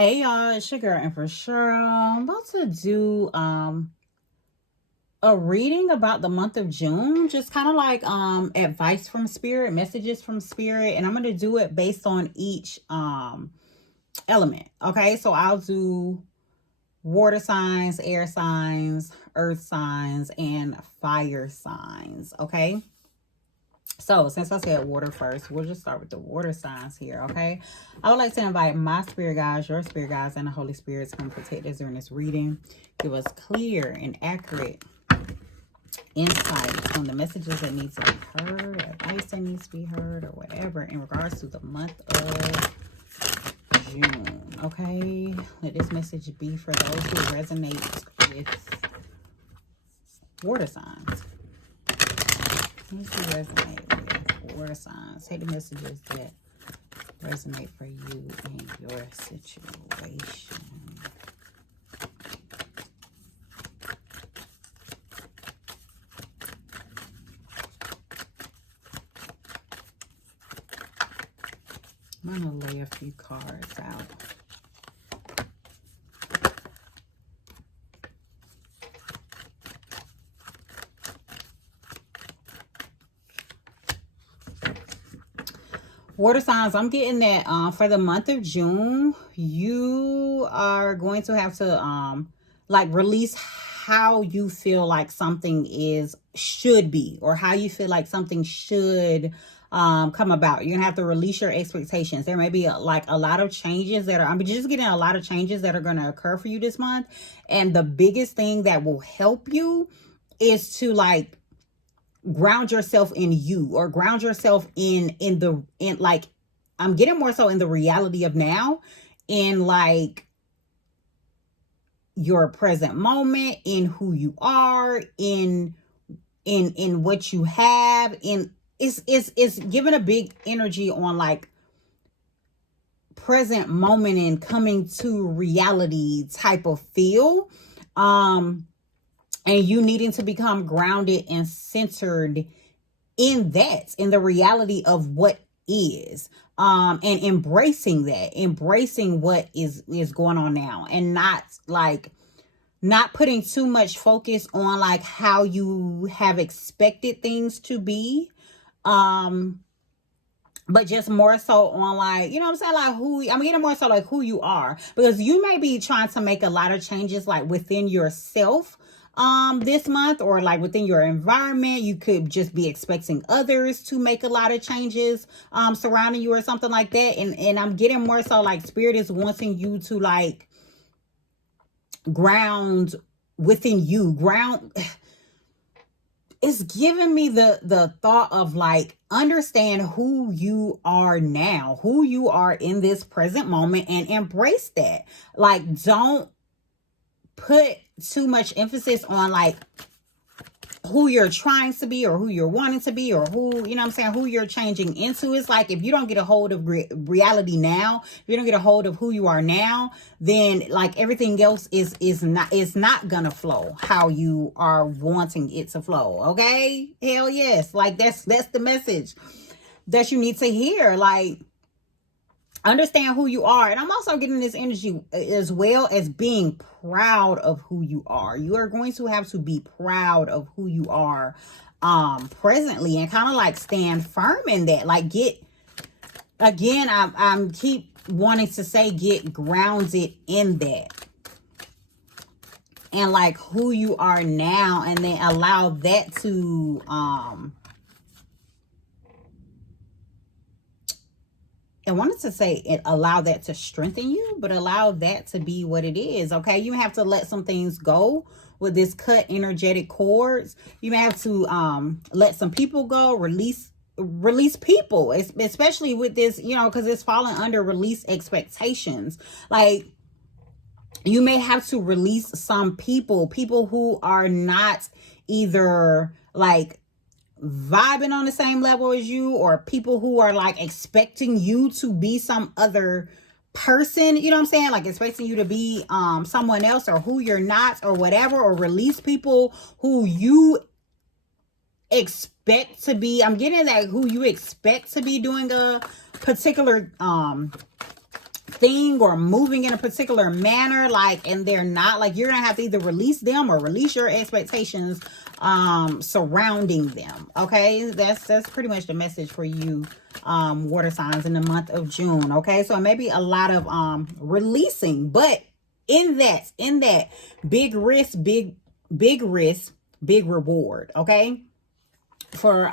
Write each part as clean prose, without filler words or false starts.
Hey y'all, it's your girl and for sure I'm about to do a reading about the month of June, just kind of like advice from spirit, messages from spirit, and I'm going to do it based on each element. Okay? So I'll do water signs, air signs, earth signs, and fire signs, okay? So, since I said water first, we'll just start with the water signs here, okay? I would like to invite my spirit guides, your spirit guides, and the Holy Spirit to come protect us during this reading. Give us clear and accurate insight on the messages that need to be heard, or advice that needs to be heard, or whatever in regards to the month of June, okay? Let this message be for those who resonate with water signs. Those who resonate with water signs. Say the messages that resonate for you and your situation. I'm going to lay a few cards out. Water signs, I'm getting that for the month of June, you are going to have to like release how you feel like something should be, or how you feel like something should come about. You're gonna have to release your expectations. There may be a lot of changes that are, I'm just getting a lot of changes that are going to occur for you this month. And the biggest thing that will help you is to like ground yourself in you, or ground yourself in like, I'm getting more so in the reality of now, in like your present moment, in who you are, in what you have, in it's giving a big energy on like present moment and coming to reality type of feel. And you needing to become grounded and centered in that, in the reality of what is, and embracing what is going on now, and not putting too much focus on like how you have expected things to be, but just more so on like, you know what I'm saying, like I'm getting more so like who you are, because you may be trying to make a lot of changes like within yourself this month, or like within your environment. You could just be expecting others to make a lot of changes surrounding you or something like that. And I'm getting more so like spirit is wanting you to like ground within you. It's giving me the thought of like, understand who you are now, who you are in this present moment, and embrace that. Like, don't put too much emphasis on like who you're trying to be, or who you're wanting to be, or who, you know what I'm saying, who you're changing into. It's like, if you don't get a hold of reality now, if you don't get a hold of who you are now, then like everything else is not gonna flow how you are wanting it to flow. Okay? Hell yes. Like that's the message that you need to hear. Like, understand who you are. And I'm also getting this energy as well as being proud of who you are. You are going to have to be proud of who you are presently, and kind of like stand firm in that. Like, get, again, I'm keep wanting to say, get grounded in that, and like who you are now, and then allow that to I wanted to say allow that to strengthen you, but allow that to be what it is. Okay, you have to let some things go with this cut energetic cords. You may have to let some people go, release people, especially with this, you know, because it's falling under release expectations. Like, you may have to release some people who are not either like vibing on the same level as you, or people who are like expecting you to be some other person, you know what I'm saying, like expecting you to be someone else, or who you're not, or whatever. Or release people who you expect to be, I'm getting that, who you expect to be doing a particular thing or moving in a particular manner, like, and they're not, like, you're gonna have to either release them or release your expectations surrounding them. Okay, that's pretty much the message for you, water signs, in the month of June. Okay, so maybe a lot of releasing, but in that big risk, big risk, big reward. Okay, for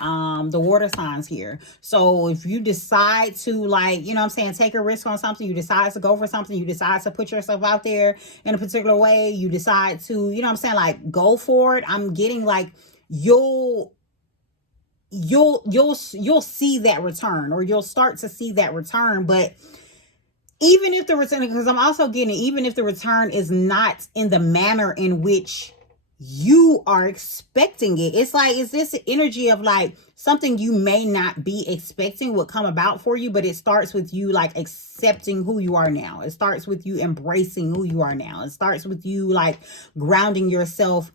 the water signs here. So if you decide to, like, you know what I'm saying, take a risk on something, you decide to go for something, you decide to put yourself out there in a particular way, you decide to, you know what I'm saying, like, go for it. I'm getting like you'll see that return, or you'll start to see that return. But even if the return, because I'm also getting, even if the return is not in the manner in which you are expecting it, it's like, is this energy of like something you may not be expecting would come about for you, but it starts with you like accepting who you are now. It starts with you embracing who you are now. It starts with you like grounding yourself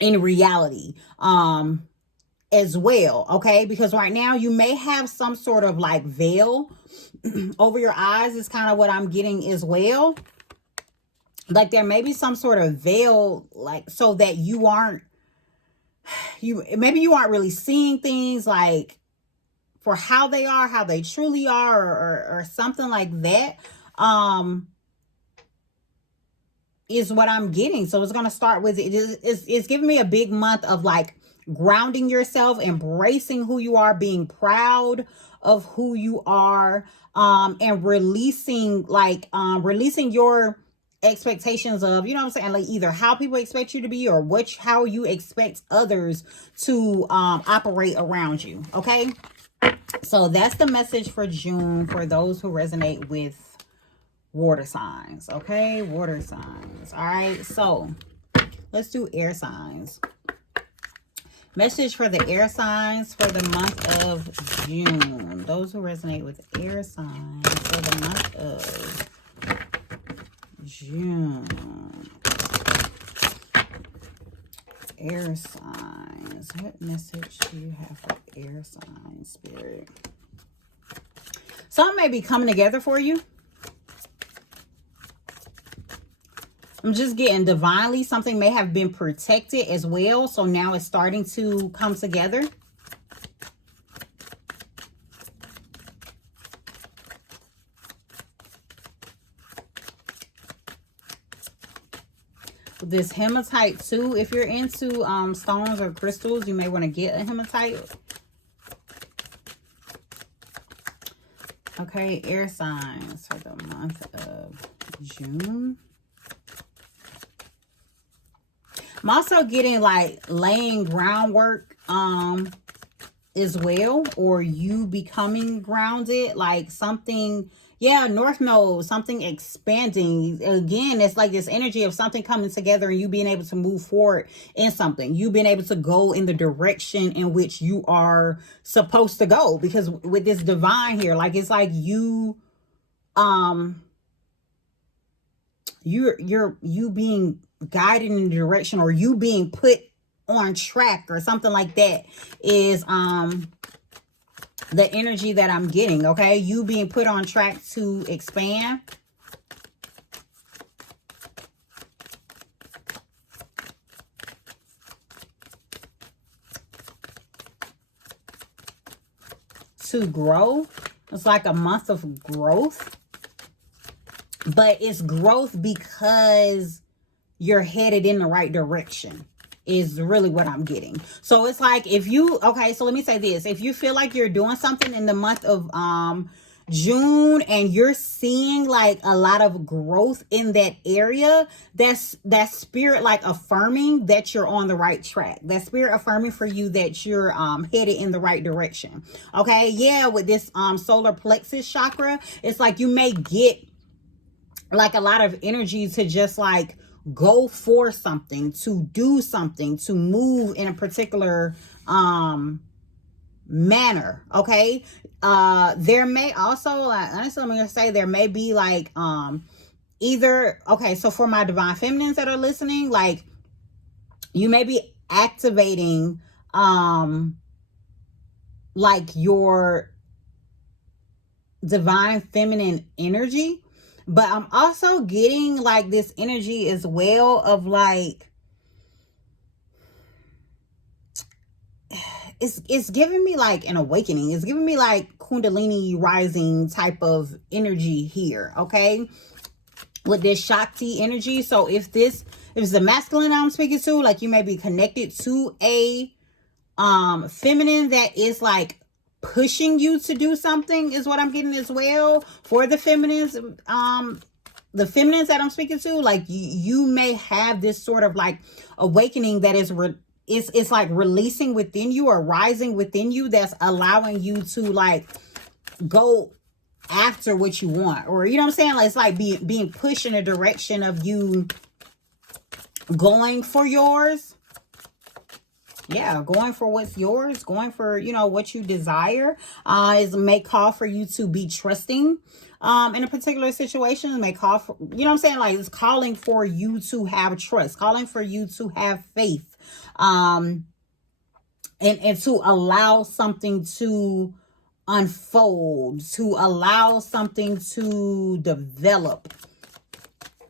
in reality as well. Okay, because right now you may have some sort of like veil over your eyes, is kind of what I'm getting as well. Like there may be some sort of veil, like, so that you aren't really seeing things like for how they are, how they truly are, or something like that, is what I'm getting. So it's going to start with, it's giving me a big month of like grounding yourself, embracing who you are, being proud of who you are, and releasing your expectations of, you know what I'm saying, like either how people expect you to be, or how you expect others to operate around you. Okay, so that's the message for June for those who resonate with water signs. Okay, water signs. All right, so let's do air signs. Message for the air signs for the month of June. Those who resonate with air signs for the month of June. Air signs. What message do you have for air signs, Spirit? Some may be coming together for you. I'm just getting divinely. Something may have been protected as well. So now it's starting to come together. This hematite too. If you're into stones or crystals, you may want to get a hematite. Okay, air signs for the month of June. I'm also getting like laying groundwork as well, or you becoming grounded, like something, yeah, north node, something expanding. Again, it's like this energy of something coming together and you being able to move forward in something. You being able to go in the direction in which you are supposed to go, because with this divine here, like it's like you being guided in the direction, or you being put on track or something like that, is the energy that I'm getting. Okay, you being put on track to expand. To grow. It's like a month of growth, but it's growth because you're headed in the right direction, is really what I'm getting. So it's like if you, okay, so let me say this. If you feel like you're doing something in the month of June and you're seeing like a lot of growth in that area, that's spirit like affirming that you're on the right track. That spirit affirming for you that you're headed in the right direction. Okay, yeah, with this solar plexus chakra, it's like you may get like a lot of energy to just like go for something, to do something, to move in a particular manner. Okay, there may also, honestly, I'm gonna say there may be like either, okay, so for my divine feminines that are listening, like you may be activating like your divine feminine energy, but I'm also getting like this energy as well of like, it's giving me like an awakening. It's giving me like Kundalini rising type of energy here, okay? With this Shakti energy. So if it's the masculine I'm speaking to, like you may be connected to a feminine that is like pushing you to do something, is what I'm getting as well. For the feminines, the feminines that I'm speaking to, like you may have this sort of like awakening that is it's like releasing within you or rising within you, that's allowing you to like go after what you want, or you know what I'm saying, like it's like being pushed in a direction of you going for yours. Yeah, going for what's yours, going for, you know, what you desire. Is may call for you to be trusting in a particular situation. It may call for, you know what I'm saying, like it's calling for you to have trust, calling for you to have faith, and to allow something to unfold, to allow something to develop,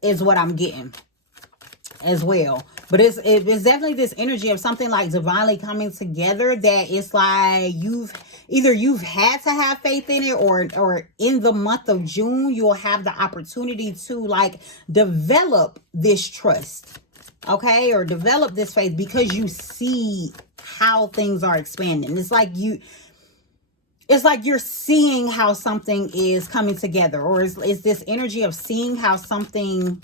is what I'm getting as well. But it's definitely this energy of something like divinely coming together, that it's like you've had to have faith in it, or in the month of June you'll have the opportunity to like develop this trust, okay, or develop this faith, because you see how things are expanding. It's like you're seeing how something is coming together, or is this energy of seeing how something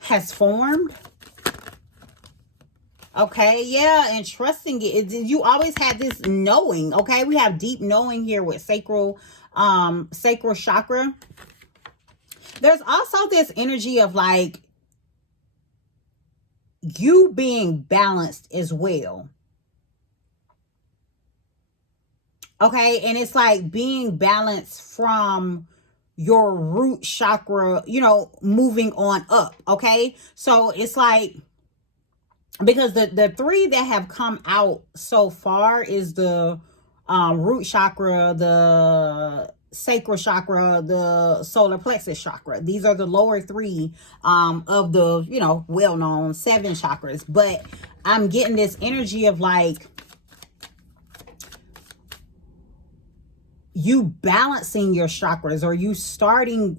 has formed. Okay, yeah, and trusting it. You always had this knowing, okay? We have deep knowing here with sacral chakra. There's also this energy of like you being balanced as well. Okay, and it's like being balanced from your root chakra, you know, moving on up. Okay, so it's like, because the three that have come out so far is the root chakra, the sacral chakra, the solar plexus chakra. These are the lower three of the, you know, well-known 7 chakras. But I'm getting this energy of like you balancing your chakras, or you starting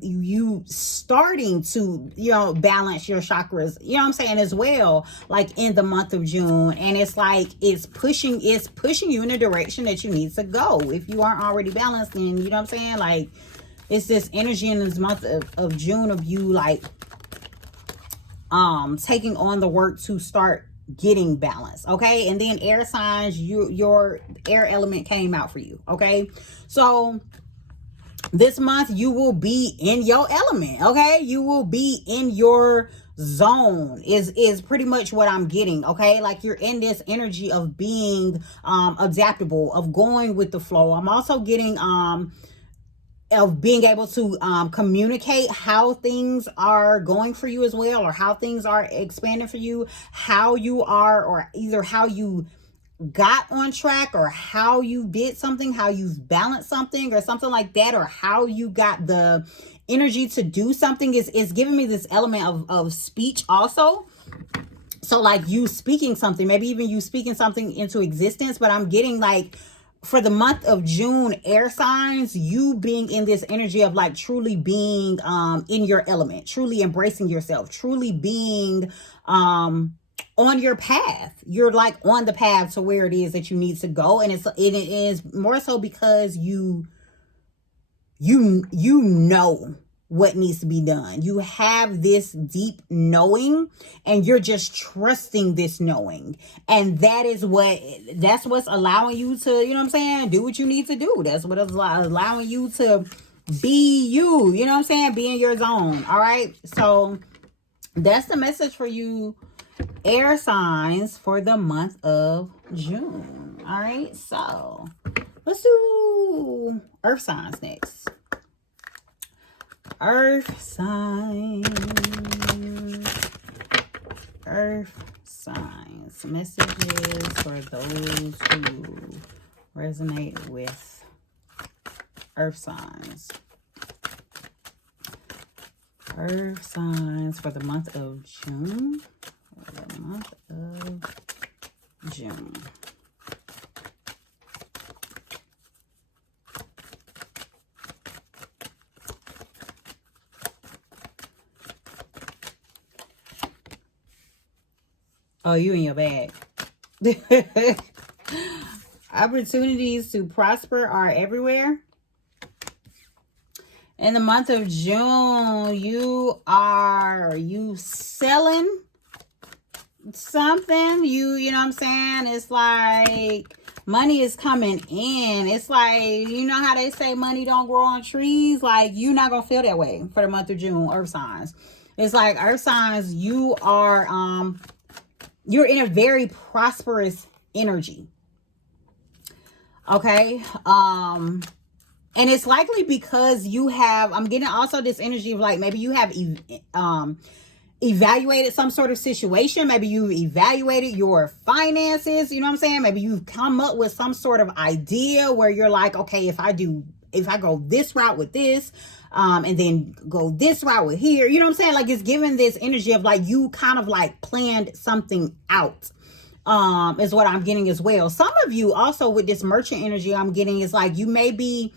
to, you know, balance your chakras, you know what I'm saying, as well, like in the month of June. And it's like it's pushing you in the direction that you need to go. If you aren't already balanced, then, you know what I'm saying, like it's this energy in this month of June of you like taking on the work to start getting balance. Okay, and then air signs, your air element came out for you. Okay, so this month you will be in your element. Okay, you will be in your zone, is pretty much what I'm getting. Okay, like you're in this energy of being adaptable, of going with the flow. I'm also getting of being able to communicate how things are going for you as well, or how things are expanding for you, how you are, or either how you got on track, or how you did something, how you've balanced something, or something like that, or how you got the energy to do something. Is giving me this element of speech also. So like you speaking something, maybe even you speaking something into existence. But I'm getting like, for the month of June, air signs, you being in this energy of like truly being in your element, truly embracing yourself, truly being on your path. You're like on the path to where it is that you need to go. And it is more so because you know what needs to be done. You have this deep knowing, and you're just trusting this knowing. And that's what's allowing you to, you know what I'm saying, do what you need to do. That's what is allowing you to be you, you know what I'm saying, be in your zone. All right, so that's the message for you air signs for the month of June. All right, so let's do earth signs next. Earth signs. Earth signs. Messages for those who resonate with earth signs. Earth signs for the month of June. For the month of June. Oh, you in your bag. Opportunities to prosper are everywhere. In the month of June, you selling something. You know what I'm saying? It's like money is coming in. It's like, you know how they say money don't grow on trees? Like, you're not gonna feel that way for the month of June, earth signs. It's like earth signs, you are you're in a very prosperous energy. Okay. And it's likely because you have, I'm getting also this energy of like, maybe you have evaluated some sort of situation. Maybe you evaluated your finances. You know what I'm saying? Maybe you've come up with some sort of idea where you're like, okay, if I go this route with this, and then go this route with here, you know what I'm saying? Like, it's giving this energy of like, you kind of like planned something out, is what I'm getting as well. Some of you also with this merchant energy I'm getting is like, you may be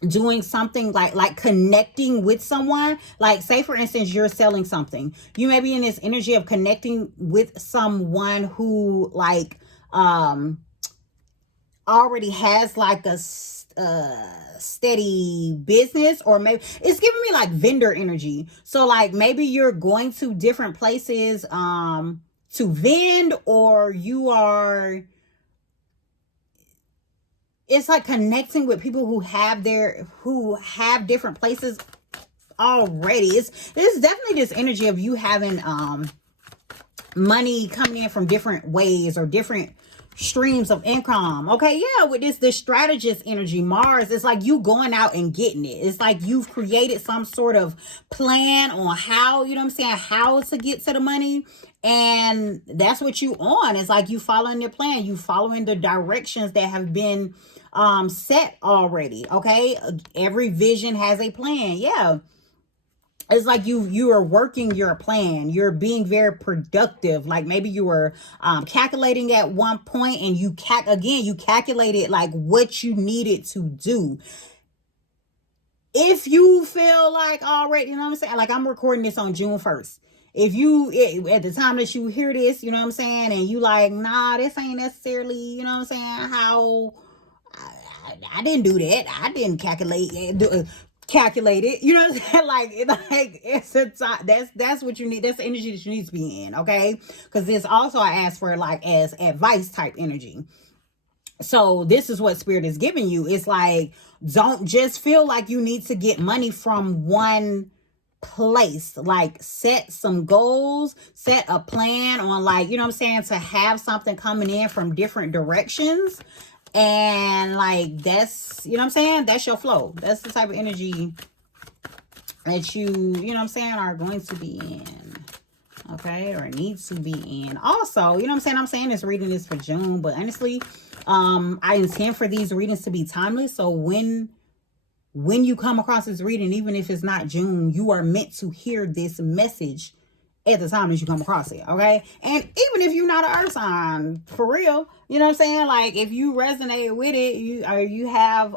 doing something like connecting with someone. Like, say for instance, you're selling something. You may be in this energy of connecting with someone who like, already has like a steady business, or maybe it's giving me like vendor energy. So like, maybe you're going to different places to vend, or you are, it's like connecting with people who have different places already. It's definitely this energy of you having money coming in from different ways or different streams of income. Okay, yeah, with the strategist energy, Mars, it's like you going out and getting it. It's like you've created some sort of plan on how, you know what I'm saying, how to get to the money. And that's what you on. It's like you following your plan. You following the directions that have been set already. Okay, every vision has a plan. Yeah. It's like you are working your plan. You're being very productive. Like, maybe you were calculating at one point, and you calculated like what you needed to do. If you feel like already, you know what I'm saying? Like, I'm recording this on June 1st. If you, at the time that you hear this, you know what I'm saying, and you like, nah, this ain't necessarily, you know what I'm saying, how I didn't do that. I didn't calculate it, you know what I'm saying? Like it's a time, that's what you need. That's the energy that you need to be in. Okay, because this also, I asked for like as advice type energy. So this is what spirit is giving you. It's like, don't just feel like you need to get money from one place. Like, set some goals, set a plan on, like, you know what I'm saying, to have something coming in from different directions. And like, that's, you know what I'm saying, that's your flow. That's the type of energy that you know what I'm saying, are going to be in. Okay, or needs to be in. Also, you know what I'm saying, this reading is for June, but honestly, I intend for these readings to be timeless. So when you come across this reading, even if it's not June, you are meant to hear this message at the time that you come across it. Okay, and even if you're not an earth sign, for real, you know what I'm saying, like, if you resonate with it, you have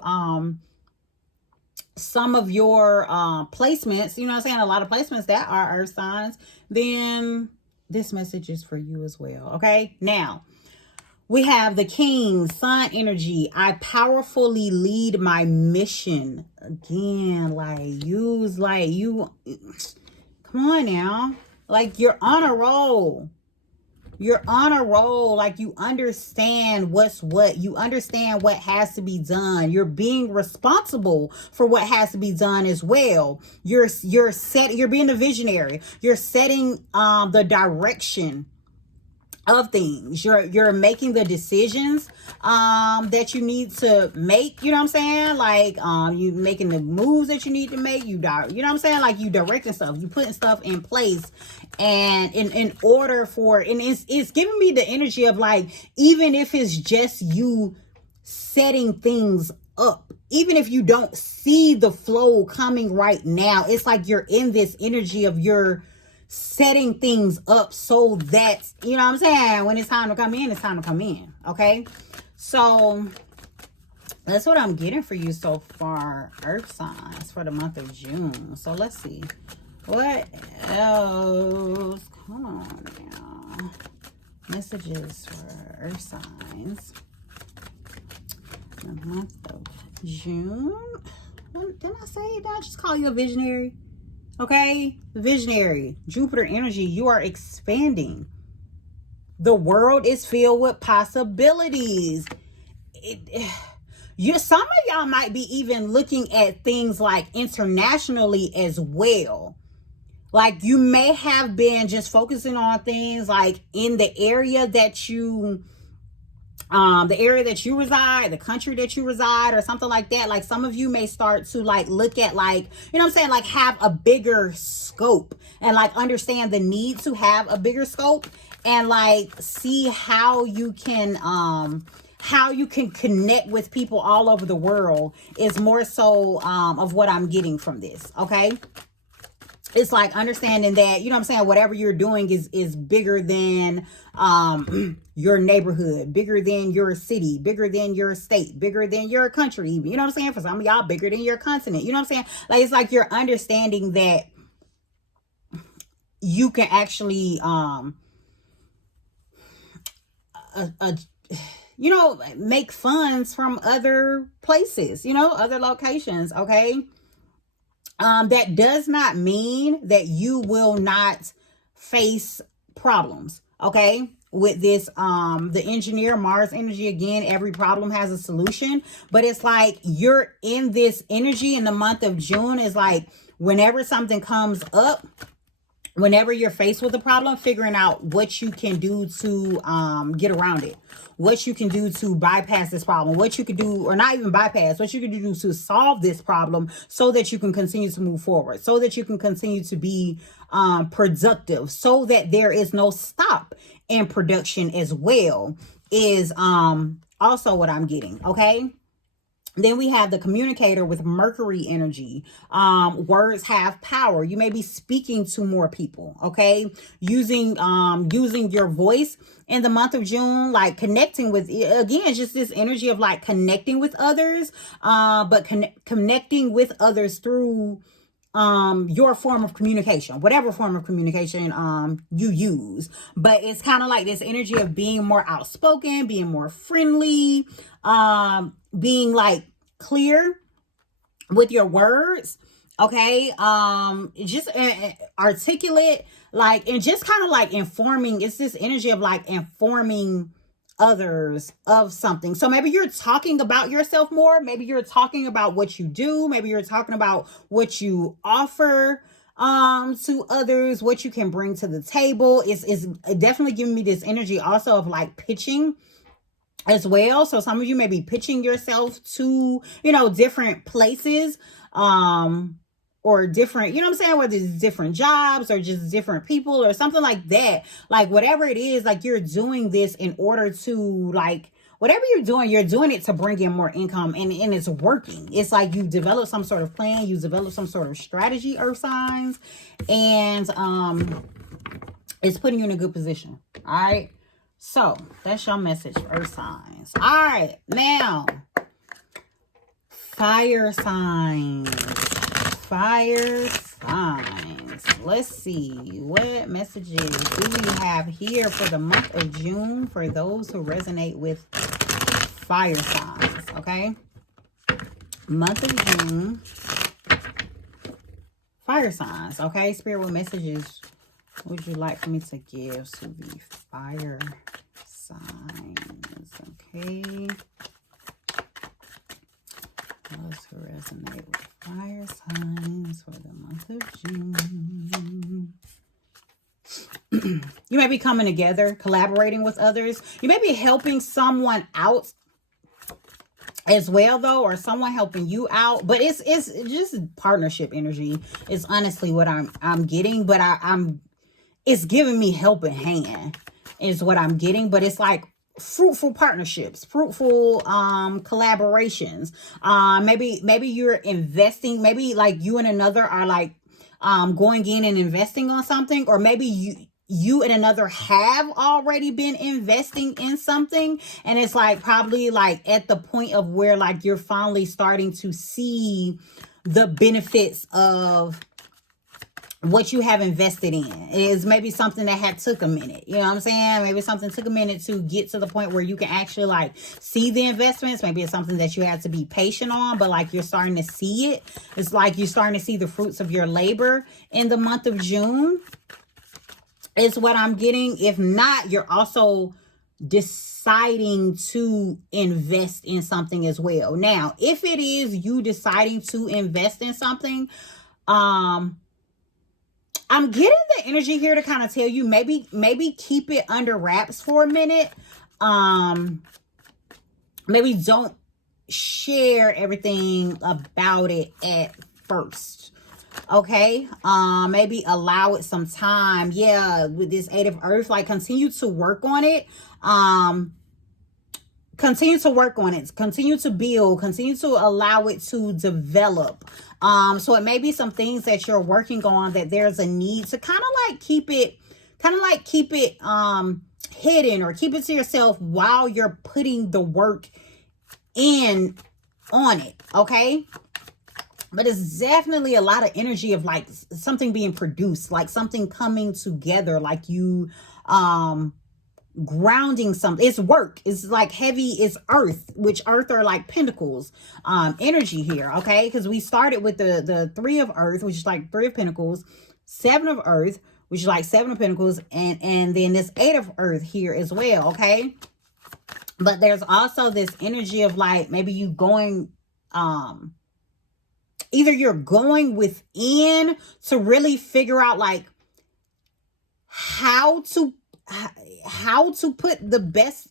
some of your placements, you know what I'm saying, a lot of placements that are earth signs, then this message is for you as well. Okay, now we have the King, Sun energy. I powerfully lead my mission. Again, like, use, like, you, come on now, like, you're on a roll. You're on a roll. Like, you understand what's what. You understand what has to be done. You're being responsible for what has to be done as well. You're being the visionary. You're setting the direction of things. You're making the decisions that you need to make, you know what I'm saying, like you making the moves that you need to make, you know what I'm saying, like, you directing stuff, you putting stuff in place, and in order for, and it's giving me the energy of like, even if it's just you setting things up. Even if you don't see the flow coming right now, it's like you're in this energy of you're setting things up so that, you know what I'm saying, when it's time to come in, it's time to come in. Okay, so that's what I'm getting for you so far, earth signs, for the month of June. So let's see what else. Come on now, messages for earth signs, the month of June. Didn't I say, did I just call you a visionary? Okay, visionary, Jupiter energy. You are expanding. The world is filled with possibilities. Some of y'all might be even looking at things like internationally as well. Like you may have been just focusing on things like in the area that you reside, the country that you reside, or something like that. Like some of you may start to like look at, like, you know what I'm saying, like have a bigger scope and like understand the need to have a bigger scope and like see how you can connect with people all over the world is more so of what I'm getting from this. Okay, it's like understanding that, you know what I'm saying, whatever you're doing is bigger than your neighborhood, bigger than your city, bigger than your state, bigger than your country, even, you know what I'm saying, for some of y'all bigger than your continent, you know what I'm saying. Like it's like you're understanding that you can actually make funds from other places, other locations. Okay, that does not mean that you will not face problems. Okay, with this the engineer, Mars energy, again, every problem has a solution, but it's like you're in this energy in the month of June. Is like whenever something comes up, whenever you're faced with a problem, figuring out what you can do to get around it, what you can do to bypass this problem, what you could do, or not even bypass, what you can do to solve this problem so that you can continue to move forward, so that you can continue to be productive, so that there is no stop in production as well, is also what I'm getting. Okay. Then we have the communicator with Mercury energy. Words have power. You may be speaking to more people, okay? Using your voice in the month of June, like connecting with, again, just this energy of like connecting with others, but connecting with others through your form of communication, whatever form of communication you use. But it's kind of like this energy of being more outspoken, being more friendly, being like clear with your words. Okay, just articulate, like, and just kind of like informing. It's this energy of like informing others of something. So maybe you're talking about yourself more, maybe you're talking about what you do, maybe you're talking about what you offer to others, what you can bring to the table. Is definitely giving me this energy also of like pitching as well. So some of you may be pitching yourself to, different places, or different, what I'm saying, whether it's different jobs or just different people or something like that. Like whatever it is, like you're doing this in order to, like, whatever you're doing it to bring in more income, and it's working. It's like you develop some sort of plan, you develop some sort of strategy, earth signs, and it's putting you in a good position. All right. So that's your message, earth signs. All right, now fire signs. Let's see, what messages do we have here for the month of June for those who resonate with fire signs? Okay, month of June, fire signs. Okay, Spirit, what messages would you like for me to give to the fire signs? Okay, those who resonate with fire signs for the month of June. You may be coming together, collaborating with others. You may be helping someone out as well, though, or someone helping you out. But it's just partnership energy. It's honestly what I'm getting. But it's giving me helping hand is what I'm getting. But it's like fruitful partnerships, fruitful collaborations. Maybe you're investing, maybe like you and another are like going in and investing on something, or maybe you and another have already been investing in something, and it's like probably like at the point of where like you're finally starting to see the benefits of what you have invested in. It is maybe something that had took a minute. You know what I'm saying? Maybe something took a minute to get to the point where you can actually like see the investments. Maybe it's something that you had to be patient on, but like you're starting to see it. It's like you're starting to see the fruits of your labor in the month of June is what I'm getting. If not, you're also deciding to invest in something as well. Now, if it is you deciding to invest in something, I'm getting the energy here to kind of tell you maybe keep it under wraps for a minute. Maybe don't share everything about it at first. Okay. Maybe allow it some time. Yeah, with this 8 of Earth, like continue to work on it. Continue to work on it, continue to build, continue to allow it to develop. So it may be some things that you're working on that there's a need to kind of like keep it hidden, or keep it to yourself while you're putting the work in on it. Okay. But it's definitely a lot of energy of like something being produced, like something coming together, like you grounding something. It's work. It's like heavy. It's earth, which earth are like pentacles energy here. Okay, because we started with the 3 of Earth, which is like 3 of Pentacles, 7 of Earth, which is like 7 of Pentacles, and then this 8 of Earth here as well. Okay, but there's also this energy of like maybe you going either you're going within to really figure out like how to put the best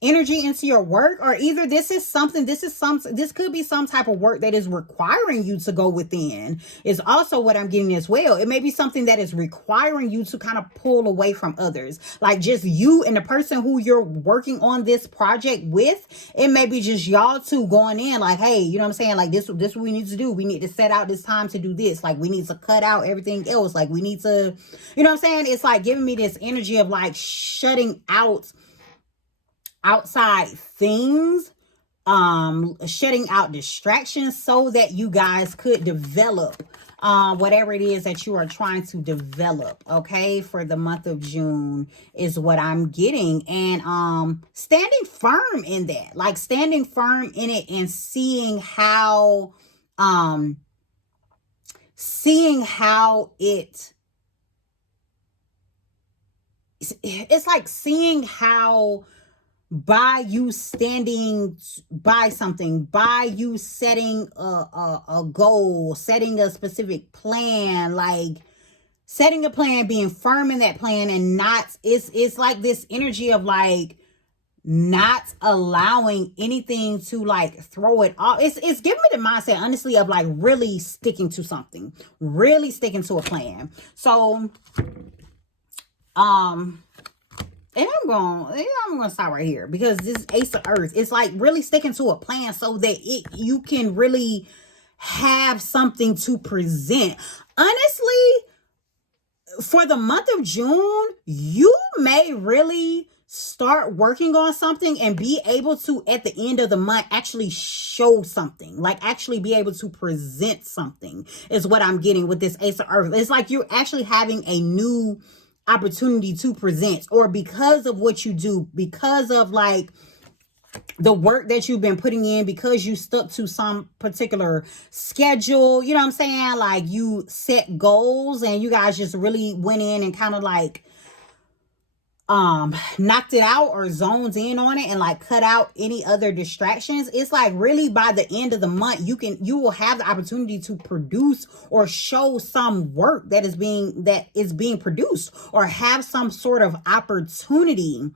energy into your work, or either this could be some type of work that is requiring you to go within, is also what I'm getting as well. It may be something that is requiring you to kind of pull away from others, like just you and the person who you're working on this project with. It may be just y'all two going in like, hey, you know what I'm saying, like this what we need to do. We need to set out this time to do this. Like we need to cut out everything else. Like we need to, you know what I'm saying? It's like giving me this energy of like shutting out outside things, shutting out distractions so that you guys could develop whatever it is that you are trying to develop. Okay, for the month of June is what I'm getting. And standing firm in that, like standing firm in it, and seeing how it's like seeing how by you standing by something, by you setting a goal, setting a specific plan, like setting a plan, being firm in that plan, and not, it's like this energy of like not allowing anything to like throw it off. It's giving me the mindset, honestly, of like really sticking to something, really sticking to a plan. So and I'm gonna stop right here, because this Ace of Earth, it's like really sticking to a plan so that you can really have something to present. Honestly, for the month of June, you may really start working on something and be able to, at the end of the month, actually show something, like actually be able to present something, is what I'm getting with this Ace of Earth. It's like you're actually having a new opportunity to present, or because of what you do, because of like the work that you've been putting in, because you stuck to some particular schedule, you know what I'm saying? Like you set goals and you guys just really went in and kind of like knocked it out, or zoned in on it, and like cut out any other distractions. It's like really by the end of the month, you will have the opportunity to produce or show some work that is being produced, or have some sort of opportunity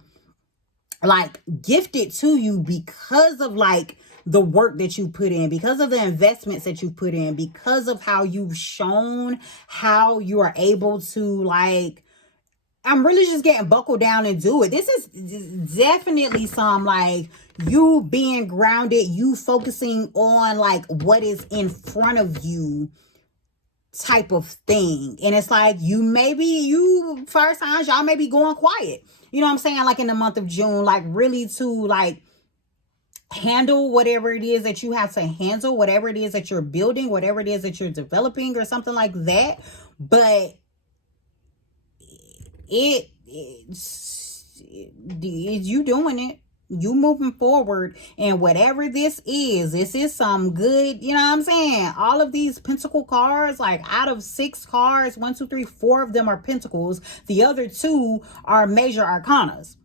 like gifted to you because of like the work that you put in, because of the investments that you put in, because of how you've shown how you are able to like I'm really just getting buckled down and do it. This is definitely some like you being grounded, you focusing on like what is in front of you type of thing. And it's like you first times y'all may be going quiet. You know what I'm saying? Like in the month of June, like really to like handle whatever it is that you have to handle, whatever it is that you're building, whatever it is that you're developing or something like that. But it's you doing it, you moving forward, and whatever this is some good, you know what I'm saying? All of these pentacle cards, like out of 6 cards, 1 2 3 4 of them are pentacles, the other 2 are major arcanas,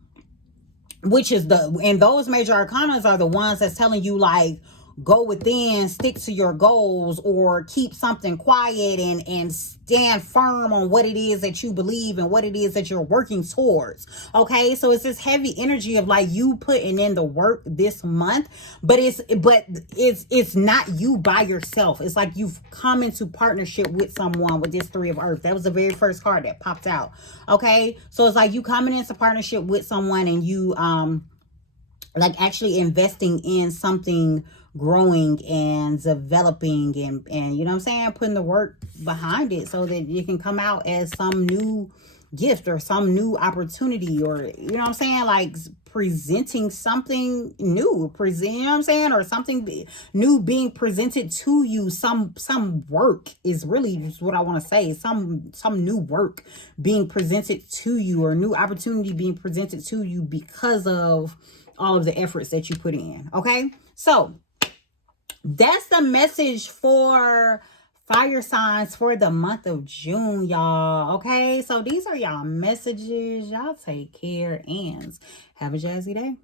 which is and those major arcanas are the ones that's telling you like go within, stick to your goals, or keep something quiet and stand firm on what it is that you believe and what it is that you're working towards. Okay, so it's this heavy energy of like you putting in the work this month, but it's not you by yourself. It's like you've come into partnership with someone with this 3 of Earth. That was the very first card that popped out. Okay, so it's like you coming into partnership with someone and you like actually investing in something growing and developing and you know what I'm saying, putting the work behind it so that it can come out as some new gift or some new opportunity, or you know what I'm saying, like presenting something new, you know what I'm saying, or something new being presented to you. Some work is really just what I want to say. Some new work being presented to you, or new opportunity being presented to you because of all of the efforts that you put in. Okay, so that's the message for fire signs for the month of June, y'all. Okay, so these are y'all messages. Y'all take care and have a jazzy day.